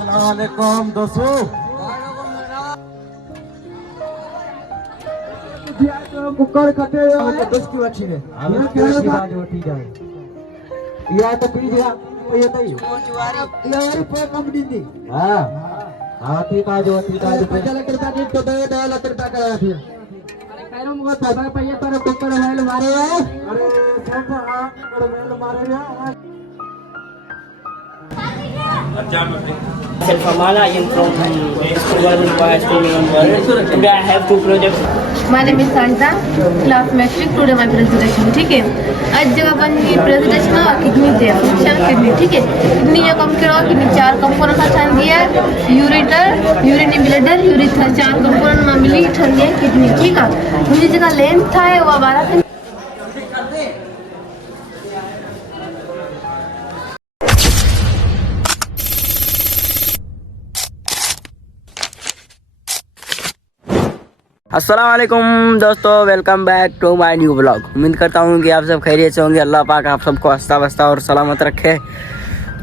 अस्सलाम वालेकुम दोस्तों। कुकर कटे दस की अच्छी है की बात होती जाए या तो पी जा ये तो यार पर कंपनी थी हां हां तीता जो चला करता नहीं तो 2 लाख रुपया करा फिर अरे खैरों मुझे पता पइया पर कुकर वेल मारे अरे सब हां वेल मारे रे Amala, I am from School Boys Today I have 2 projects. My name is Santa, class metric. Today my presentation. ठीक है आज जगह अपन की presentation ना किडनी दे फंक्शन किडनी ठीक है किडनी या कम करो किडनी 4 कंपोनेंट का छान दिया ureter urinary bladder urethra 4 component में मिली छान दिया किडनी ठीक है मुझे जगह लेंथ था वो 12 से अस्सलाम वालेकुम दोस्तों, welcome back to my new blog. उम्मीद करता हूँ कि आप सब खैरियत से होंगे। अल्लाह पाक आप सबको हंसता बसता और सलामत रखे।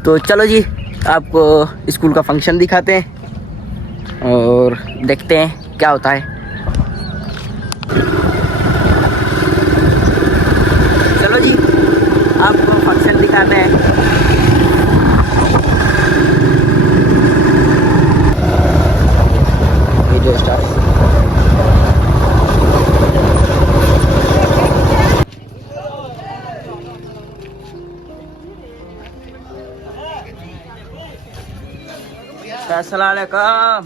तो चलो जी, आपको स्कूल का फंक्शन दिखाते हैं और देखते हैं क्या होता है। चलो जी, आपको फंक्शन दिखाते हैं। Video start. अस्सलाम वालेकुम।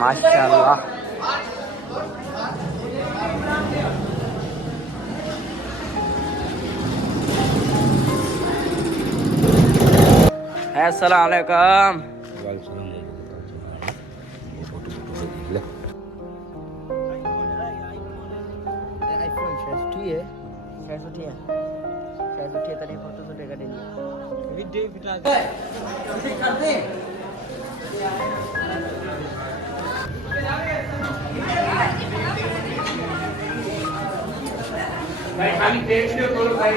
माशाल्लाह अस्सलाम वालेकुम। आईफोन 6 है 6 है तरी फोटो शूट कर देनी वीडियो बिठा दे कर दे भाई खाली देख लियो तो भाई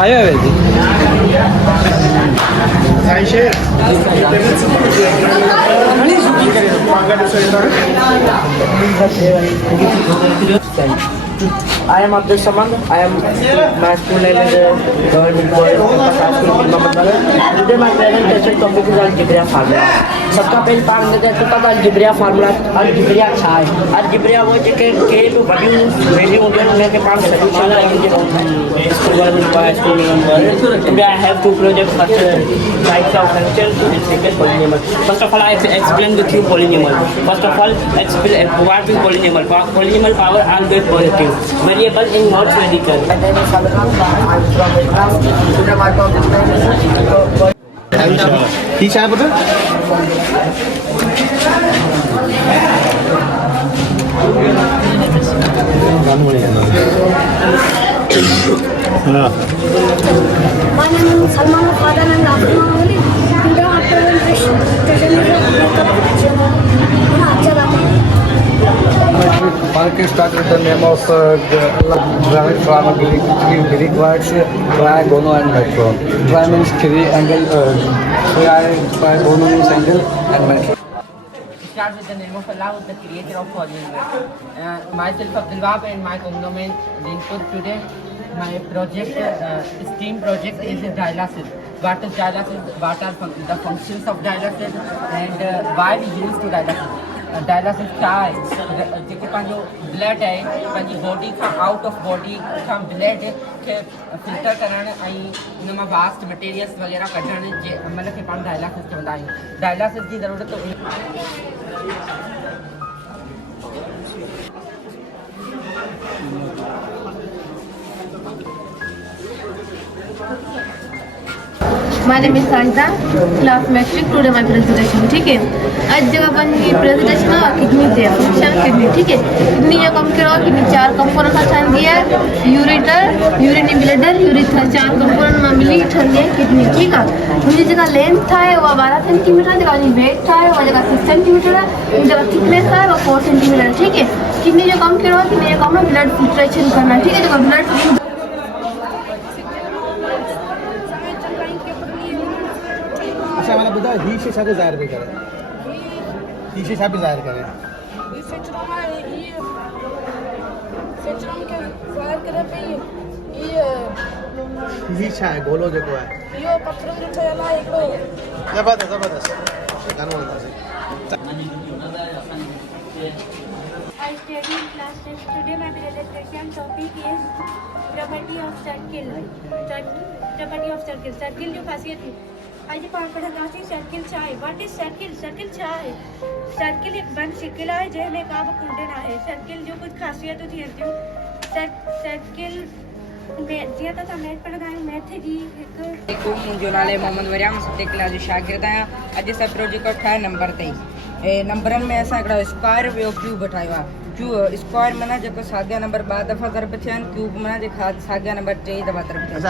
आया है जी Ayse I am Abdul Samad. I am my school name is Government Boys School Mohammed. Today my presentation topic is algebra formula. सबका पहले पाठ में तो पता algebra formula algebra अच्छा है algebra वो जो के तो वैल्यू वगैरह लेके पाठ सॉल्यूशन है School Government Boys School Mohammed. Today I have 2 projects. First types of functions and second polynomial. First of all I explain with you polynomial. First of all explain what is polynomial. Polynomial power always positive. Variable in not radical. My name is Salman. I am from Vietnam. Today my topic is ठीक है बेटा My name is Salman Father and Abdul Today after Parking start with the name of Granite Pharma Greek words trigono and metro. Tri means 3 angle, trigono means angle and metro. Start with the name of Allah, the creator of all universe. Myself Abdul Wahab and my cognomen Dinpur. Today my project, STEAM project is dialysis. What is dialysis? What are the functions of dialysis and why we use to dialysis? Dialysis क्या है जेके पंहिंजो blood है पंहिंजी body Khan out of body Khan blood खे filter करणु ऐं उन मां वास्ट मटेरियल्स वग़ैरह कढणु जे अमल खे पाण डायलिसिस चवंदा आहियूं। डायलिसिस जी ज़रूरत My name is Santa, class metric, today my presentation, ठीक है. आज जब अपन ये presentation ना किडनी दे फंक्शन किडनी, ठीक है. किडनी जो कम करो किडनी 4 कंपोनेंट का छान दिया है, ureter, urine bladder, urethra 4 component में मिली छान दिया किडनी, ठीक है. मुझे जगह लेंथ था है वो 12 सेंटीमीटर, जगह वेट था है वो जगह 6 सेंटीमीटर है, जगह थिकनेस था है वो 4 सेंटीमीटर, ठीक है. किडनी जो कम करो किडनी जो कम है ब्लड फिल्ट्रेशन करना, ठीक है. जगह ब्लड अच्छा मैंने बताया ही से साथे ज़ाहिर भी करें ही से साथे ज़ाहिर करें ही छा है गोलो जो को है जबरदस्त गाना बोलता है I study in class 6. Today my presentation topic is property of circle. Property of circle. Circle जो खासियत है. आज पाठ पढ़ा सर्किल क्या है. What is circle? Circle क्या है? सर्किल एक बंद सिक्किला है जिसमें काब कुंडन है. सर्किल जो कुछ खासियत होती है सर्किल जिया तो मैथ पढ़ा है मैथ जी एक मुंहिंजो नालो मोहम्मद वरियाम सते क्लास जो शागिर्द आहियां. अॼु असां प्रोजेक्ट ठाहे नंबर ते नंबरनि में असां हिकिड़ो स्क्वायर ॿियो क्यूब ठाहियो आहे. स्क्वायर माना जेको साॻिया नंबर 2 दफ़ा ज़रब थियनि, क्यूब माना जेका साॻिया नंबर 3 दफ़ा ज़रब थियनि.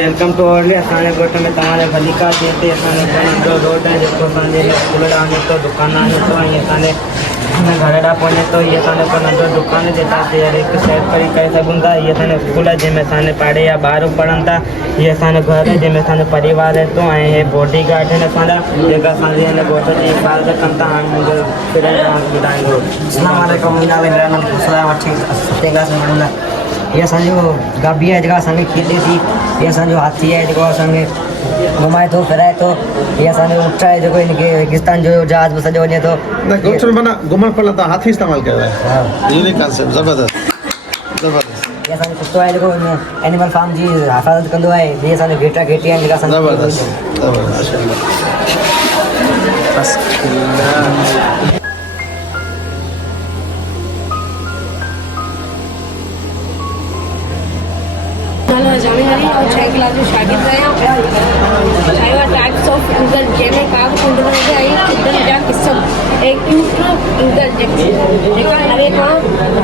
Welcome to all. असांजे ॻोठ में तव्हांजे भलिका थिए ते असांजो नंढो रोड आहे जेको असांजे स्कूल ॾांहुं निकितो दुकान ॾांहुं निकितो ऐं असांजे घर ॾांहुं पहुचे थो. हीअ असांजो हिकु नंढो दुकान आहे जितां ते हर हिकु शइ ख़रीद करे सघूं था. हीअ असांजो स्कूल आहे जंहिंमें असांजे पाड़े जा ॿार पढ़नि था. हीअ असांजो घर आहे जंहिंमें असांजो परिवार रहंदो ऐं हे बॉडी गार्ड आहिनि असांजा जेका असांजे हिन ॻोठ जी हिफ़ाज़त कनि था. हाणे मुंहिंजो फिर ॿुधाईंदो. अस्सलामुअलैकुम. मुंहिंजो नालो इमरान अहमद खुसरा वठी 7वीं क्लास में पढ़ंदो आहे. हीअ असांजो गाबी आहे जेका असांखे खेॾे थी. हीअ असांजो हाथी आहे जेको असांखे घुमाए थो फिराए थो. हीअ असांजो ऊंट आहे जेको हिनखे रेगिस्तान जो जहाज़ में सॼो वञे थो. माना घुमण फिरण था हाथी इस्तेमालु कयो आहे. यूनिक कांसेप्ट ज़बरदस्त. हीअ असांजो कुतो आहे जेको एनिमल फार्म जी हिफ़ाज़त कंदो आहे. हीअ असांजो घेटा घेटी आहिनि जेका जाने वाली और 6 क्लास जो शागिर्द आहियां. टाइप्स ऑफ इंगल जंहिंमें का बि कुंडल हुजे ऐं कुंडल जा क़िस्म. एक्यूट इंगल जेका नवे खां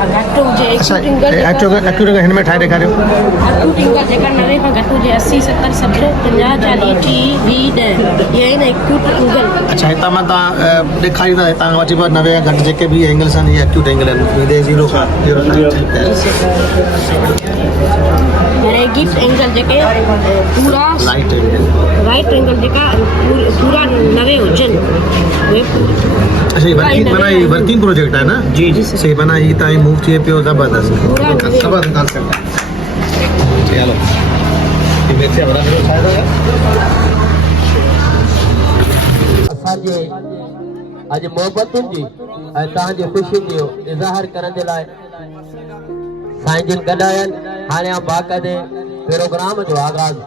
घटि हुजे. एक्यूट हिन में ठाहे ॾेखारियो. एक्यूट इंगल जेका 90 खां घटि हुजे 80 70 70 50 40 30 20 10 इहे आहिनि एक्यूट इंगल. अच्छा हितां मां तव्हां ॾेखारींदा हितां वठी 90 खां घटि जेके बि एंगल्स आहिनि इहे एक्यूट एंगल आहिनि. 0 खां 0 गिफ्ट एंगल जेके पूरा राइट एंगल जेका पूरा 90 हुजनि. अच्छा ये वर्किंग प्रोजेक्ट है ना. जी सही बना. ये ताईं मूव थिए पियो. ज़बरदस्त कांसेप्ट है. चलो ये मेरे से बड़ा फ़ायदा है. असांजे अॼु मोहबतुनि जी ऐं तव्हांजी ख़ुशी जो इज़हार करण जे लाइ साईं जिन गॾु आहिनि. हाणे बाक़ाइदे प्रोग्राम जो आगाज़.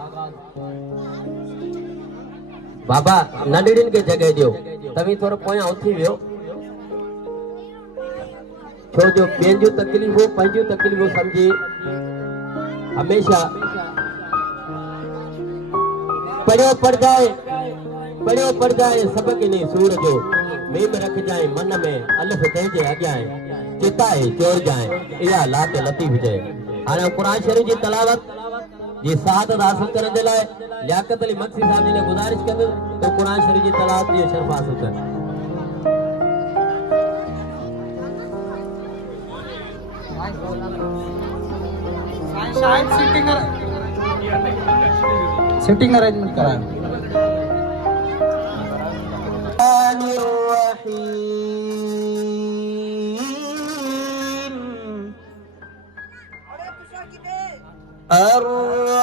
बाबा नंढड़ियुनि खे जॻह ॾियो. तव्हीं थोरो पोयां उथी वियो छो जो ॿियनि जूं तकलीफ़ूं पंहिंजूं तकलीफ़ूं सम्झी हमेशा पढ़ियो पढ़जाए सबक इन सूर जो. मीम रखजाए मन में अलिफ तंहिंजे अॻियां चिताए चोर जाए इहा लात लतीफ़ चए. हाणे क़ुरान शरीफ़ जी तलावत जी सआदत हासिल करण जे लाइ लियाकत अली मक्सी साहब जी ने गुज़ारिश कंदुसि त क़ुरान शरीफ़ जी तलावत जी शर्फ़ हासिल कनि. सिटिंग अरेंजमेंट कराएं.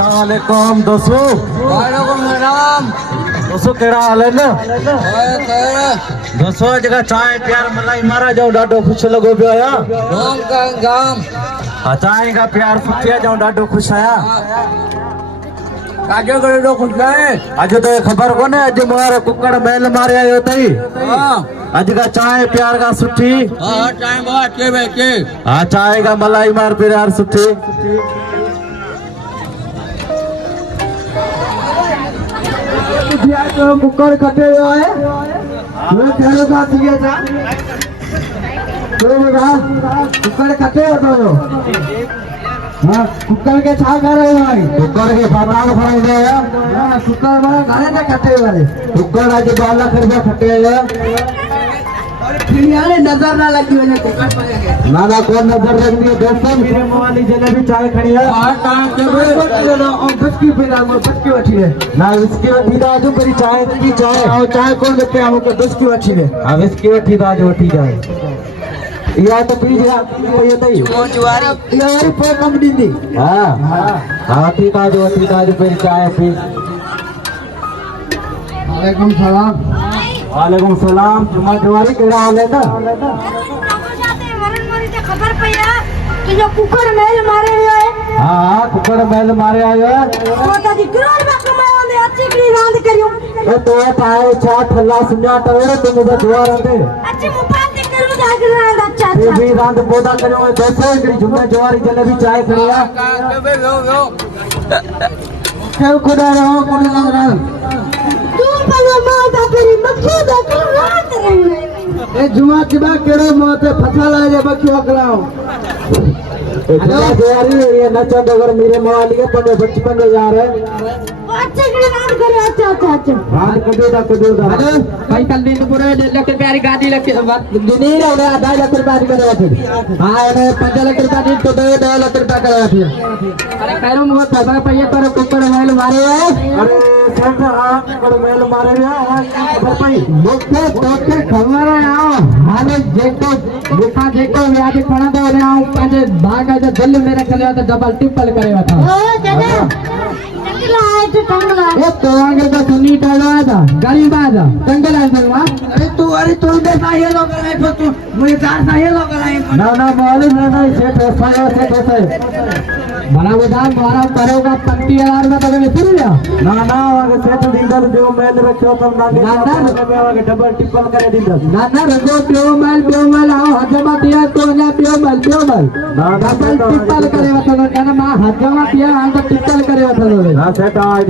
वालेकुम दोस्तों दोस्तों कहिड़ा हाल आहिनि दोस्तों जेका चांहि प्यार मलाई मारा जाऊं ॾाढो ख़ुशि लॻो पियो आहियां हा चांहि खां प्यार सुठी आहे जाऊं ॾाढो ख़ुशि आहियां काके को ॾाढो ख़ुशि आहे अॼु तो ख़बर कोन्हे अॼु मार कुकड़ महल मारे आयो अथई अॼु खां चांहि प्यार खां सुठी हा चांहि खां मलाई मार प्यार सुठी कुकर कटे हुआ है कुकर कटे हो तो कुकर के छा करे भाई कुकर के फटाक फटाक दे कुकर में घणे ने कटे वाले कुकर आज 2 लाख रुपया खटे है नजर ना लगी वने कुकर ना ना कौन नजर लगी है दोस्तों मेरे वाली जलेबी चाय खड़ी है और बच की वठी है ना इसकी वठी दा जो मेरी चाय की चाय और चाय कौन देते हैं हमको 10 की वठी है हां इसकी वठी दा जो वठी जाए या तो पी जा ये तई जुवारी यार पे कम दीदी हां हां ठीक है जो वठी दा जो मेरी चाय पी वालेकुम सलाम वालेकुम सलाम जुमा जुवारी केड़ा हाल है ना खबर पया कि जो कुकर महल मारे हुए है हां कुकर महल मारे आयो है मोटा जी करोड़ में कमाया ने अच्छी की रांद करियो ए तो पाए छा ठल्ला सुन्या टवेरे तुम मुझे दुआ रंदे अच्छी मुपात करो जाके रांद अच्छा ये भी रांद पोदा करियो दोस्तों एकड़ी जुमा जुवारी जलेबी चाय खड़िया के खुदा रहो कोन लग रहा तू पलो माता तेरी मक्खी दा कर रात रही ए जुमा किबा केड़े मोते फसाला जे बक्यो अकलाओ जुमा जुवारी ये नचा डगर मेरे मवाली के तने बचपन में जा रहे अच्छे की रांद करे अच्छा रात कदोदा हेलो भाई कल दिन पूरे 1 लाख रुपया री गाड़ी लख दिनी रे 2.5 लाख रुपया री करे वठी हां ने 5 लाख रुपया दी तो 2 लाख रुपया करे वठी अरे कहरो मो पैसा पइए पर कुकर महल मारे अरे सेठ हां कुकर महल मारे रे खबर पई मोके तोके खबर है हाले जेको लिखा जेको याद खणा दो रे आ पंजे भाग जो दिल मेरे खले तो डबल ट्रिपल करे वठा ओ दादा टंगला है तो टंगला ए तो आगे तो सुनी टाला था गरीब आजा टंगला है अरे तू दे ना ये लोग है तो तू मुझे चार ना ये लोग है ना मालूम ना सेठ ऐसा बड़ा बड़ा मारा करोगा 25000 में तक में फिर लिया ना आगे सेठ दीदर जो मैल रखो तुम ना आगे डबल ट्रिपल करे दीदर ना रंगो प्यो मैल आओ हजमा दिया तो ना प्यो मैल ना डबल ट्रिपल करे वतलो ना मां हजमा दिया हां तो ट्रिपल करे वतलो ना सेठ आज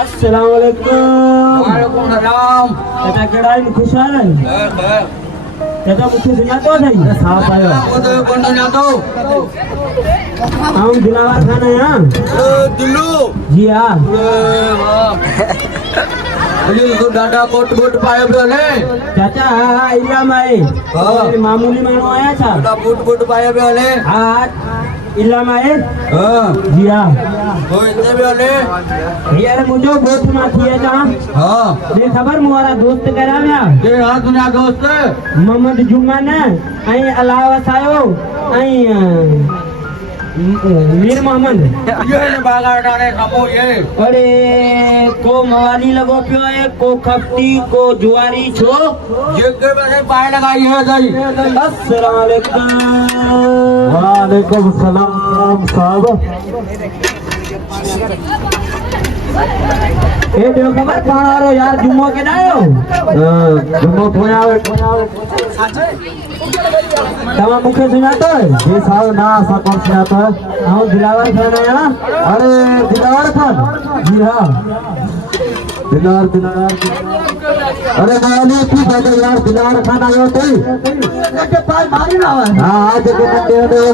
अस्सलाम वालेकुम सलाम eta केड़ाई खुश है eta मुझे सुनातो नहीं साफ आयो तो कौन सुनातो हम दिलावर खान है हां दिल्लू जी हां अली तो डाटा कोट पायो ने चाचा हां इला माई मामूली मानो आया था डाटा कोट पायो ने हां इला माई हां जी हां तो इतने भी वाले यार मुझे बहुत ना थिए था हां दे खबर मोरा दोस्त कराव्या के हां तुना दोस्त मोहम्मद जुमा ने आई अलावा सायो आई मीर मोहम्मद ये बागा डाले कमो ये अरे को मवाली लगो पियो है को खपटी को जुआरी छो जिगे में पाए लगाई है दाई अस्सलाम वालेकुम वालेकुम सलाम साहब ए देखो खबर पाणो यार जुम्मो के ना आयो जुम्मो पोया तमा मुखे सुनातो है ये साहब ना सा कौन सुनाता है हां दिलावर खान आया अरे दिलावर खान जी हाँ दिलावर अरे माली की बात है यार दिलावर खान आयो तो के पास मारी ना हां आज के मंडे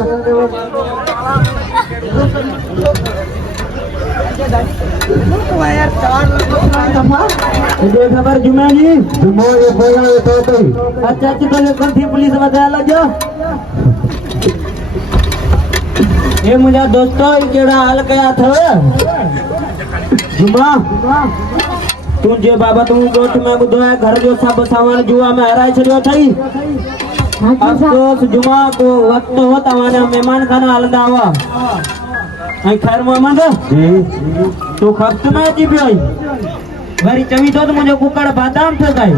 ये खबर जुम्मा जी जुम्मो ये बोला ये तो अच्छा तो ये कौन थी पुलिस बताया लगे ये मुझे दोस्तों ये केड़ा हाल कया था जुम्मा तू जे बाबा तू गोठ में बुधो है घर जो सब सामान जुआ में हराई छड़ियो थई अफसोस जुमा को वक्त हो तवाने मेहमान खाना हलंदा आवा आई खैर मोहम्मद जी तू खप्त में जी भी आई वरी चवी तो मुझे कुकड़ बादाम थे गए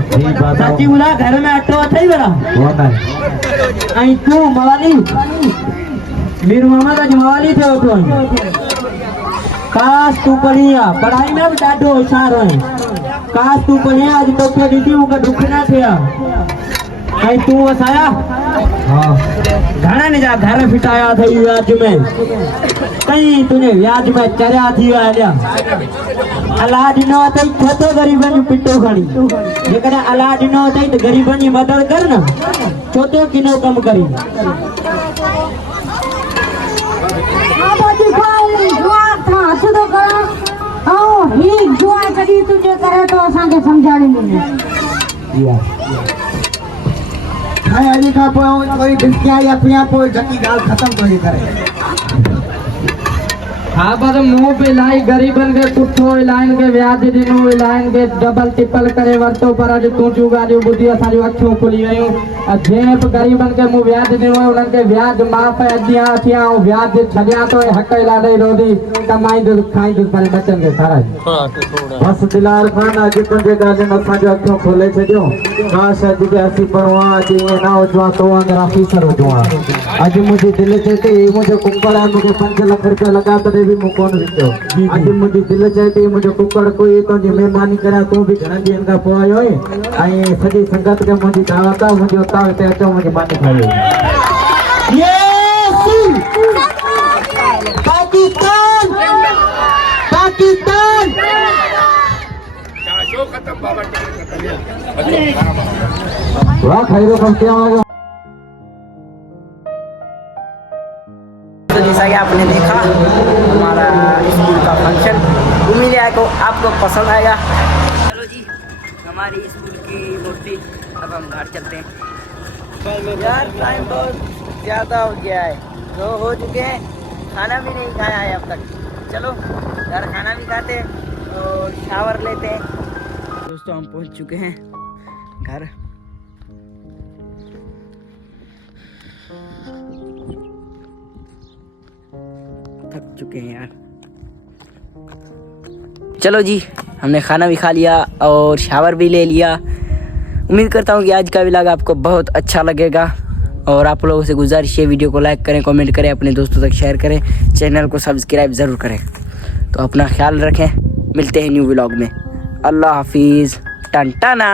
सच्ची बोला घर में अटो थई बड़ा होता है आई तू मवाली मीर मोहम्मद आज मवाली थे उठो काश तू पढ़िया पढ़ाई में भी डाढो होशियार है काश तू पढ़िया आज तो के दी मुका दुख ना थिया आई तू वसाया हां घाना ने जा घर फिटाया थई व्याज में कहीं तूने व्याज में चरिया थी आया अलाज न अथई थतो गरीबन पिटो खणी जेकर अलाज न अथई तो गरीबन जी मदद कर ना छोटो किनो कम करी बाजी खाली जुआ था हथ तो करो आओ ही जुआ कदी तुझे करे तो असा के समझाने नहीं हाय अली का कोई बिस्किया या पिया कोई जकी गाल खत्म तो ही करे हाँ पर मुंह पे लाई गरीबन के कुठो लाइन के व्याज दिनो लाइन के डबल टिपल करे वरतो पर आज तू जुगा जो बुद्धि असाजो अखियों खुली गयूं जेप गरीबन के मुंह व्याज दिनो उनन के व्याज माफ अदिया थिया व्याज छडिया तो हक लाडे रोदी कमाई दो खाई दो पर बचन के सारा बस दिलार खान आज तुझे गाले में असाजो अखियों खोले छडियो काश अज के असी पढ़वा आज ये ना होजवा तो अंदर ऑफिसर होजवा आज मुझे दिल चेते मुझे कुकड़ा मुझे 5 लाख रुपया लगा तो भी मु कोन विचो आज मुझे दिल चेते मुझे कुकड़ कोई तो जी मेहमानी करा तू भी घणा दिन का पोयो आई सजी संगत के मुझे दावत मुझे उतार ते अचो मुझे पानी खायो पाकिस्तान पाकिस्तान वाह खैरो कम क्या होगा तो जैसा कि आपने देखा हमारा स्कूल का फंक्शन, उम्मीद है को आपको पसंद आएगा। चलो जी हमारी स्कूल की मूर्ति, अब हम घर चलते हैं। यार टाइम बहुत ज़्यादा हो गया है, 2 हो चुके हैं, खाना भी नहीं खाया है अब तक। चलो यार खाना भी खाते हैं और शावर लेते हैं। दोस्तों हम पहुंच चुके हैं घर। थक चुके हैं यार। चलो जी हमने खाना भी खा लिया और शावर भी ले लिया। उम्मीद करता हूँ कि आज का व्लॉग आपको बहुत अच्छा लगेगा और आप लोगों से गुजारिश है वीडियो को लाइक करें, कमेंट करें, अपने दोस्तों तक शेयर करें, चैनल को सब्सक्राइब ज़रूर करें। तो अपना ख्याल रखें, मिलते हैं न्यू व्लॉग में। अल्लाह हाफिज़, टन टना।